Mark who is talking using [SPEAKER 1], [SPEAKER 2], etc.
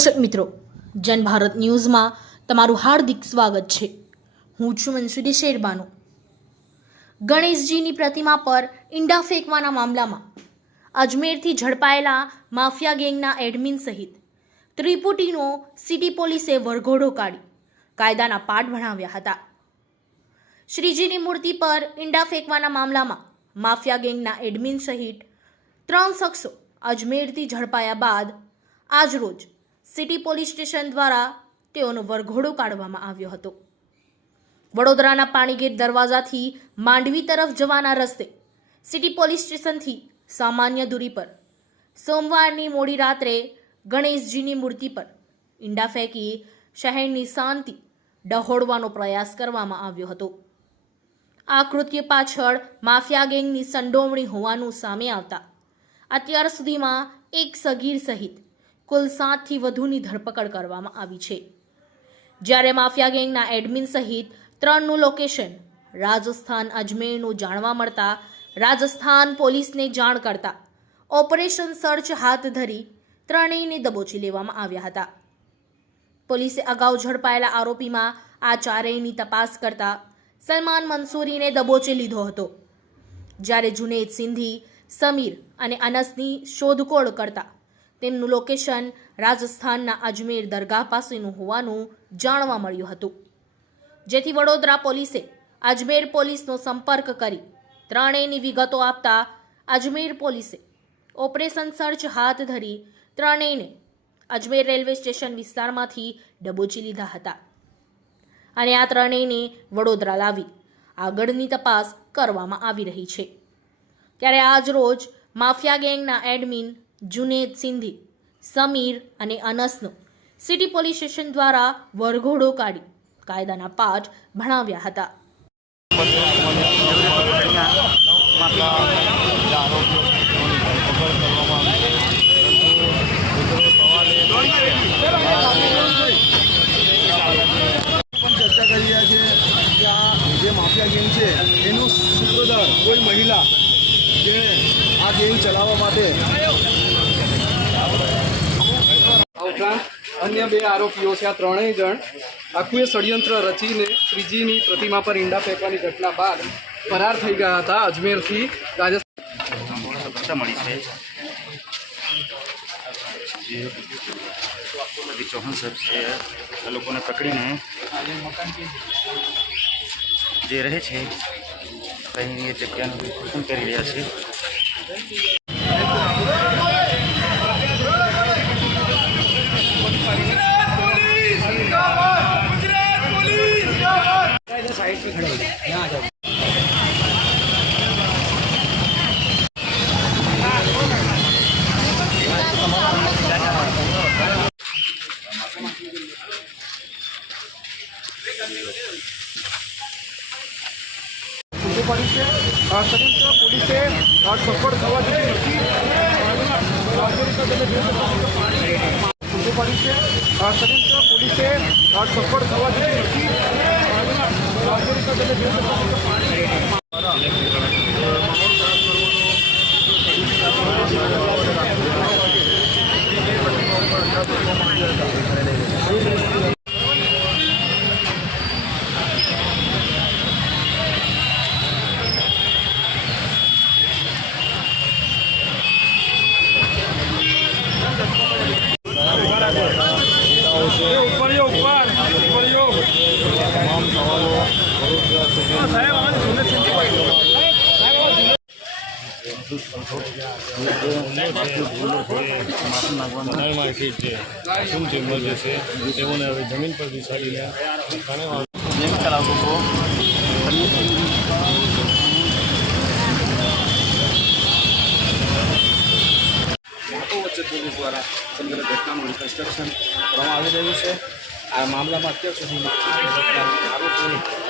[SPEAKER 1] દર્શક મિત્રો જન ભારત ન્યૂઝમાં તમારું હાર્દિક સ્વાગત છે. હું છું મનસુરી શેરબાનો. ગણેશજીની પ્રતિમા પર ઈંડા ફેંકવાના મામલામાં અજમેરથી ઝડપાયેલા માફિયા ગેંગના એડમિન સહિત ત્રિપુટીનો સિટી પોલીસે વરઘોડો કાઢી કાયદાના પાઠ ભણાવ્યા હતા. શ્રીજીની મૂર્તિ પર ઈંડા ફેંકવાના મામલામાં માફિયા ગેંગના એડમિન સહિત ત્રણ શખ્સો અજમેરથી ઝડપાયા બાદ આજરોજ સિટી પોલીસ સ્ટેશન દ્વારા તેઓનો વરઘોડો કાઢવામાં આવ્યો હતો. વડોદરાના પાણીગેટ દરવાજાથી માંડવી તરફ જવાના રસ્તે સિટી પોલીસ સ્ટેશનથી સામાન્ય દૂરી પર સોમવારની મોડી રાત્રે ગણેશજીની મૂર્તિ પર ઈંડા ફેંકી શહેરની શાંતિ ડહોળવાનો પ્રયાસ કરવામાં આવ્યો હતો. આ કૃત્ય પાછળ માફિયા ગેંગની સંડોવણી હોવાનું સામે આવતા અત્યાર સુધીમાં એક સગીર સહિત કુલ સાતથી વધુની ધરપકડ કરવામાં આવી છે. જ્યારે માફિયા ગેંગના એડમિન સહિત ત્રણનું લોકેશન રાજસ્થાન અજમેરનું જાણવા મળતા રાજસ્થાન પોલીસને જાણ કરતા ઓપરેશન સર્ચ હાથ ધરી ત્રણેયને દબોચી લેવામાં આવ્યા હતા. પોલીસે અગાઉ ઝડપાયેલા આરોપીમાં આ ચારેયની તપાસ કરતા સલમાન મંસૂરીને દબોચી લીધો હતો. જ્યારે જુનેદ સિંધી, સમીર અને અનસની શોધખોળ કરતા તેમનું લોકેશન રાજસ્થાનના અજમેર દરગાહ પાસેનું હોવાનું જાણવા મળ્યું હતું. જેથી વડોદરા પોલીસે અજમેર પોલીસનો સંપર્ક કરી ત્રણેયની વિગતો આપતા અજમેર પોલીસે ઓપરેશન સર્ચ હાથ ધરી ત્રણેયને અજમેર રેલવે સ્ટેશન વિસ્તારમાંથી ડબોચી લીધા હતા અને આ ત્રણેયને વડોદરા લાવી આગળની તપાસ કરવામાં આવી રહી છે. ત્યારે આજ રોજ માફિયા ગેંગના એડમિન જુનેદ સિંધી, સમીર અને અનસનો સિટી પોલીસ સ્ટેશન દ્વારા વરઘોડો કાઢી કાયદાના પાઠ ભણાવ્યા હતા.
[SPEAKER 2] કોઈ મહિલા જે આ ગેમ ચલાવવા માટે
[SPEAKER 3] ઉપરાંત અન્ય બે આરોપીઓ છે, આ ત્રણેય જણ. આખું ષડયંત્ર રચીને શ્રીજીની પ્રતિમા પર ઈંડા ફેંકવાની ઘટના બાદ ફરાર થઈ ગયા હતા અજમેરથી રાજસ્થાન.
[SPEAKER 4] મળી છે જે ચૌહાણ સાહેબ છે આ લોકોને પકડીને જે રહે છે કંઈ એ જગ્યાનું કરી રહ્યા છે.
[SPEAKER 2] છૂટું પડી છે આ ષડયંત્ર પોલીસે આ સફળ થવા જેવી નથી છૂટું પડી છે આ ષડયંત્ર પોલીસે આ
[SPEAKER 5] માર્કેટ છે છે, તેઓને હવે જમીન પર બેસાડીને ઘણા
[SPEAKER 3] માપો વચ્ચે દ્વારા સમગ્ર કરવામાં આવી રહ્યું છે આ મામલામાં અત્યાર સુધીમાં આરોપીઓની